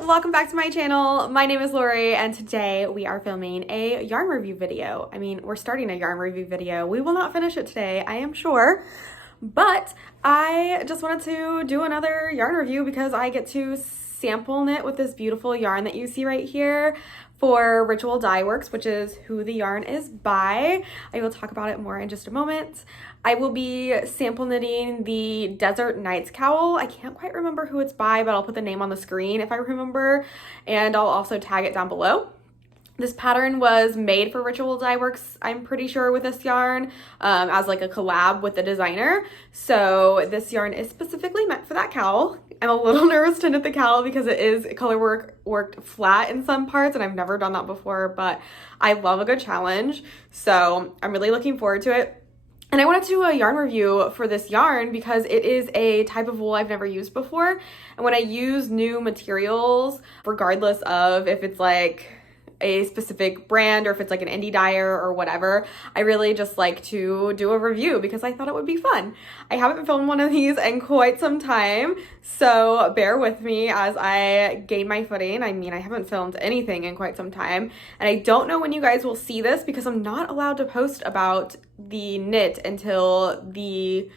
welcome back to my channel. My name is Lori and today we are filming a yarn review video. We're starting a yarn review video. We will not finish it today, I am sure, but I just wanted to do another yarn review because I get to sample knit with this beautiful yarn that you see right here for Ritual Dye Works, which is who the yarn is by. I will talk about it more in just a moment. I will be sample knitting the Desert Nights cowl. I can't quite remember who it's by, but I'll put the name on the screen if I remember, and I'll also tag it down below. This pattern was made for Ritual Dye Works, I'm pretty sure, with this yarn as like a collab with the designer. So this yarn is specifically meant for that cowl. I'm a little nervous to knit the cowl because it is color worked flat in some parts and I've never done that before, but I love a good challenge. So I'm really looking forward to it. And I wanted to do a yarn review for this yarn because it is a type of wool I've never used before. And when I use new materials, regardless of if it's like a specific brand or if it's like an indie dyer or whatever, I really just like to do a review because I thought it would be fun. I haven't filmed one of these in quite some time, so bear with me as I gain my footing. I haven't filmed anything in quite some time, and I don't know when you guys will see this because I'm not allowed to post about the knit until the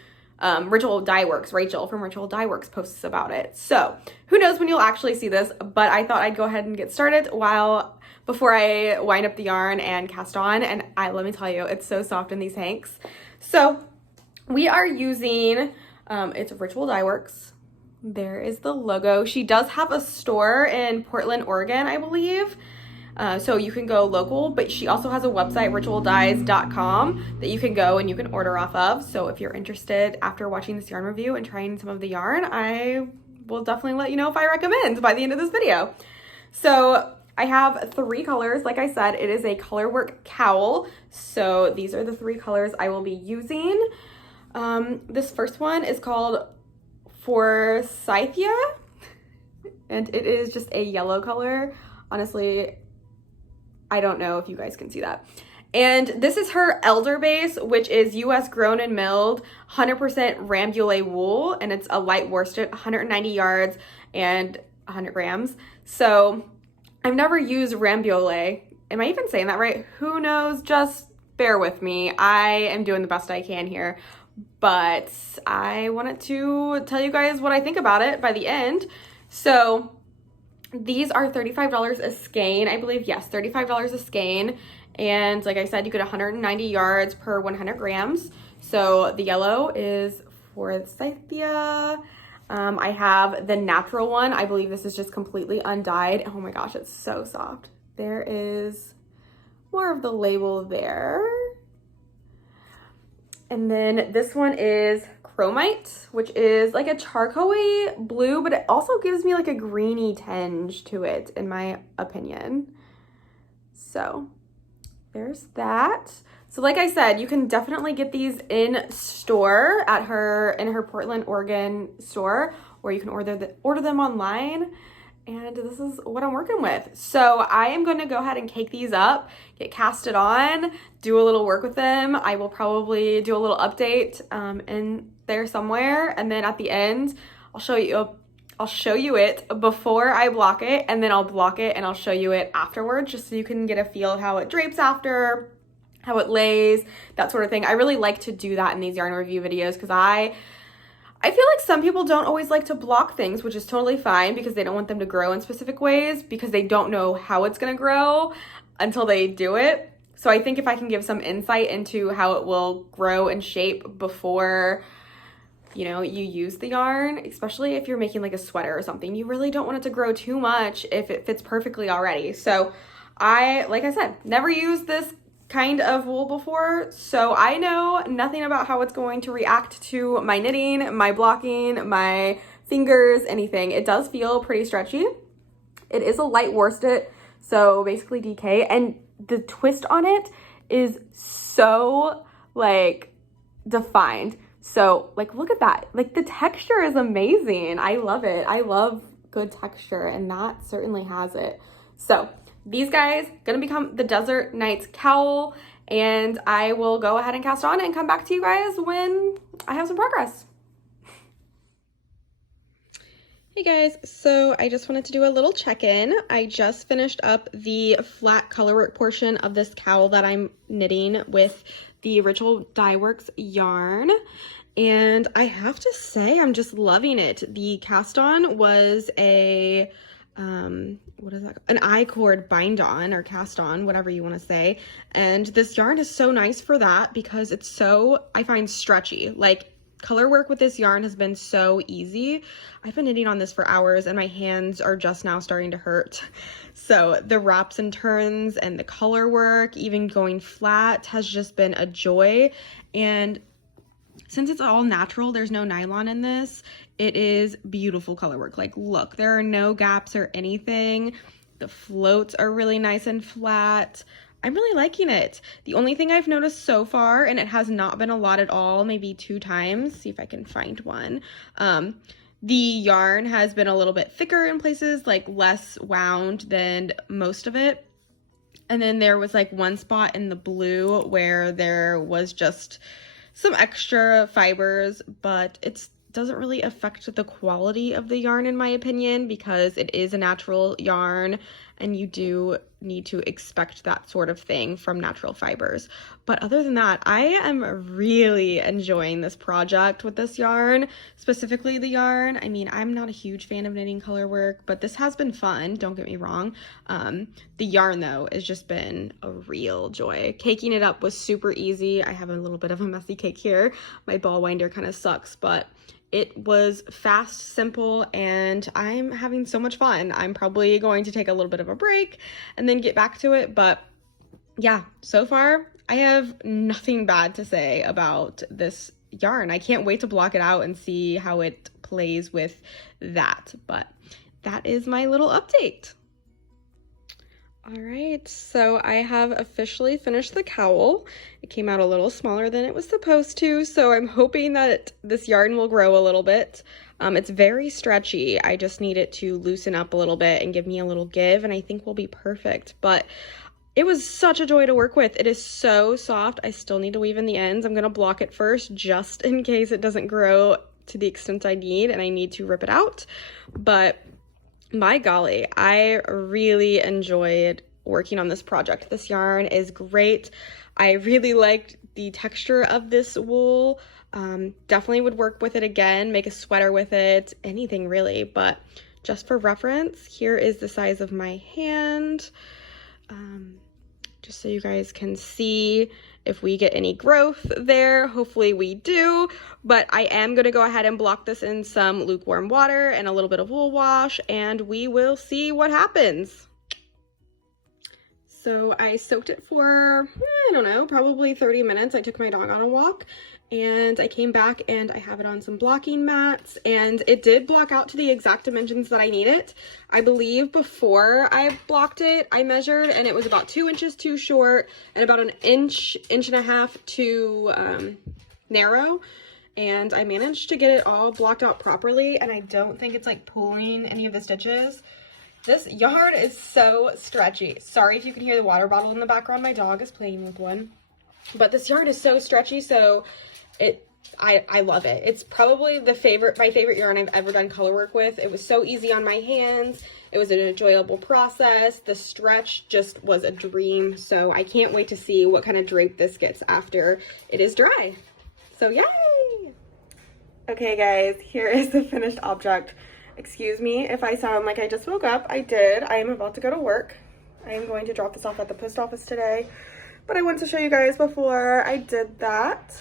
Ritual Dye Works, Rachel from Ritual Dye Works, posts about it. So who knows when you'll actually see this, but I thought I'd go ahead and get started before I wind up the yarn and cast on. And let me tell you, it's so soft in these hanks. So we are using, it's Ritual Dye Works. There is the logo. She does have a store in Portland, Oregon, I believe. So you can go local, but she also has a website, ritualdyes.com, that you can go and you can order off of. So if you're interested after watching this yarn review and trying some of the yarn, I will definitely let you know if I recommend by the end of this video. So I have 3 colors. Like I said, it is a color work cowl. So these are the 3 colors I will be using. This first one is called Forsythia, and it is just a yellow color. Honestly, I don't know if you guys can see that. And this is her Elder base, which is US grown and milled, 100% Rambouillet wool, and it's a light worsted, 190 yards and 100 grams. So I've never used Rambouillet. Am I even saying that right? Who knows? Just bear with me. I am doing the best I can here, but I wanted to tell you guys what I think about it by the end. So these are $35 a skein, I believe. Yes, $35 a skein. And like I said, you get 190 yards per 100 grams. So the yellow is Forsythia. I have the natural one. I believe this is just completely undyed. Oh my gosh, it's so soft. There is more of the label there. And then this one is Chromite, which is like a charcoal-y blue, but it also gives me like a greeny tinge to it, in my opinion. So there's that. So like I said, you can definitely get these in store in her Portland, Oregon store, or you can order them online. And this is what I'm working with. So I am going to go ahead and cake these up, get casted on, do a little work with them. I will probably do a little update in there somewhere, and then at the end I'll show you it before I block it, and then I'll block it and I'll show you it afterwards, just so you can get a feel of how it drapes after, how it lays, that sort of thing. I really like to do that in these yarn review videos because I feel like some people don't always like to block things, which is totally fine because they don't want them to grow in specific ways because they don't know how it's going to grow until they do it. So I think if I can give some insight into how it will grow and shape before, you know, you use the yarn, especially if you're making like a sweater or something, you really don't want it to grow too much if it fits perfectly already. So like I said, never used this kind of wool before, so I know nothing about how it's going to react to my knitting, my blocking, my fingers, anything. It does feel pretty stretchy. It is a light worsted, so basically DK, and the twist on it is so like defined. So like, look at that. Like, the texture is amazing. I love it. I love good texture, and that certainly has it. So these guys gonna become the Desert Nights cowl, and I will go ahead and cast on and come back to you guys when I have some progress. Hey guys, so I just wanted to do a little check-in. I just finished up the flat colorwork portion of this cowl that I'm knitting with the Ritual Dye Works yarn. And I have to say, I'm just loving it. The cast-on was a, what is that? An I-cord bind-on or cast-on, whatever you want to say. And this yarn is so nice for that because it's so, I find, stretchy. Like, color work with this yarn has been so easy. I've been knitting on this for hours and my hands are just now starting to hurt. So the wraps and turns and the color work, even going flat, has just been a joy. And since it's all natural, there's no nylon in this, it is beautiful color work. Like, look, there are no gaps or anything. The floats are really nice and flat. I'm really liking it. The only thing I've noticed so far, and it has not been a lot at all, maybe 2 times, see if I can find one. The yarn has been a little bit thicker in places, like less wound than most of it. And then there was like one spot in the blue where there was just some extra fibers, but it doesn't really affect the quality of the yarn in my opinion because it is a natural yarn and you do need to expect that sort of thing from natural fibers. But other than that, I am really enjoying this project with this yarn, specifically the yarn. I mean, I'm not a huge fan of knitting color work, but this has been fun, don't get me wrong. The yarn though has just been a real joy. Caking it up was super easy. I have a little bit of a messy cake here. My ball winder kind of sucks, but it was fast, simple, and I'm having so much fun. I'm probably going to take a little bit of a break and then get back to it. But yeah, so far I have nothing bad to say about this yarn. I can't wait to block it out and see how it plays with that. But that is my little update. All right, so I have officially finished the cowl. It came out a little smaller than it was supposed to, so I'm hoping that this yarn will grow a little bit. It's very stretchy. I just need it to loosen up a little bit and give me a little give, and I think we'll be perfect. But it was such a joy to work with. It is so soft. I still need to weave in the ends. I'm gonna block it first just in case it doesn't grow to the extent I need and I need to rip it out. But my golly, I really enjoyed working on this project. This yarn is great. I really liked the texture of this wool. Definitely would work with it again, make a sweater with it, anything really. But just for reference, here is the size of my hand. Just so you guys can see if we get any growth there. Hopefully we do, but I am gonna go ahead and block this in some lukewarm water and a little bit of wool wash, and we will see what happens. So I soaked it for, I don't know, probably 30 minutes. I took my dog on a walk and I came back and I have it on some blocking mats, and it did block out to the exact dimensions that I need it. I believe before I blocked it, I measured and it was about 2 inches too short and about an inch and a half too narrow. And I managed to get it all blocked out properly, and I don't think it's like pulling any of the stitches. This yarn is so stretchy. Sorry if you can hear the water bottle in the background. My dog is playing with one. But this yarn is so stretchy, so I love it. It's probably my favorite yarn I've ever done color work with. It was so easy on my hands. It was an enjoyable process. The stretch just was a dream. So I can't wait to see what kind of drape this gets after it is dry. So yay! Okay guys, here is the finished object. Excuse me if I sound like I just woke up. I did. I am about to go to work. I am going to drop this off at the post office today, but I wanted to show you guys before I did that.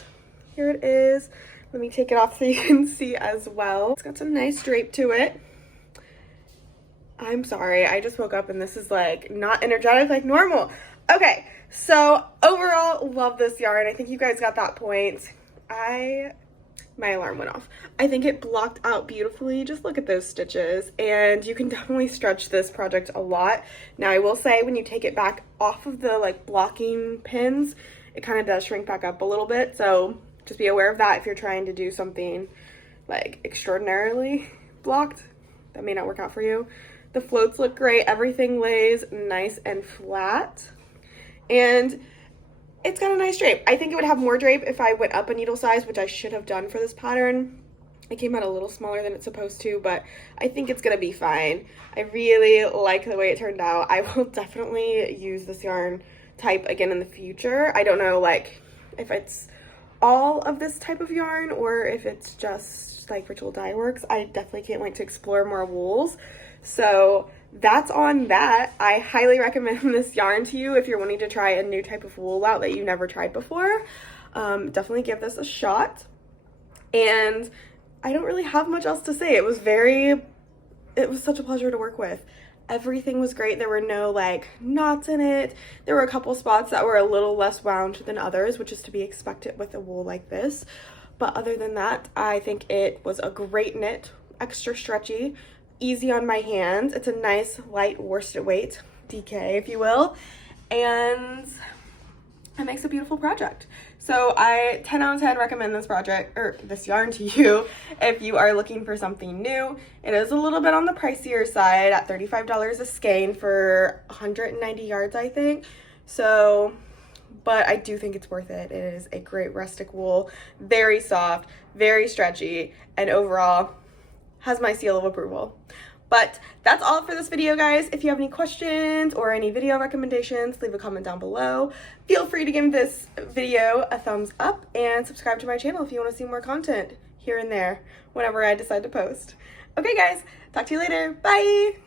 Here it is. Let me take it off so you can see as well. It's got some nice drape to it. I'm sorry, I just woke up and this is like not energetic like normal. Okay, so overall, love this yarn. I think you guys got that point. My alarm went off. I think it blocked out beautifully. Just look at those stitches, and you can definitely stretch this project a lot. Now I will say, when you take it back off of the like blocking pins, it kind of does shrink back up a little bit, so just be aware of that if you're trying to do something like extraordinarily blocked. That may not work out for you. The floats look great. Everything lays nice and flat, and it's got a nice drape. I think it would have more drape if I went up a needle size, which I should have done for this pattern. It came out a little smaller than it's supposed to, but I think it's gonna be fine. I really like the way it turned out. I will definitely use this yarn type again in the future. I don't know like if it's all of this type of yarn or if it's just like Ritual Dye Works. I definitely can't wait to explore more wools. So that's on that. I highly recommend this yarn to you if you're wanting to try a new type of wool out that you never tried before. Definitely give this a shot. And I don't really have much else to say. It was such a pleasure to work with. Everything was great. There were no like knots in it. There were a couple spots that were a little less wound than others, which is to be expected with a wool like this. But other than that, I think it was a great knit, extra stretchy, easy on my hands. It's a nice light worsted weight, DK if you will, and it makes a beautiful project. So I 10 out of 10 recommend this project, or this yarn, to you if you are looking for something new. It is a little bit on the pricier side at $35 a skein for 190 yards, I think. So, but I do think it's worth it. It is a great rustic wool, very soft, very stretchy, and overall has my seal of approval. But that's all for this video, guys. If you have any questions or any video recommendations, leave a comment down below. Feel free to give this video a thumbs up and subscribe to my channel if you want to see more content here and there whenever I decide to post. Okay, guys, talk to you later. Bye!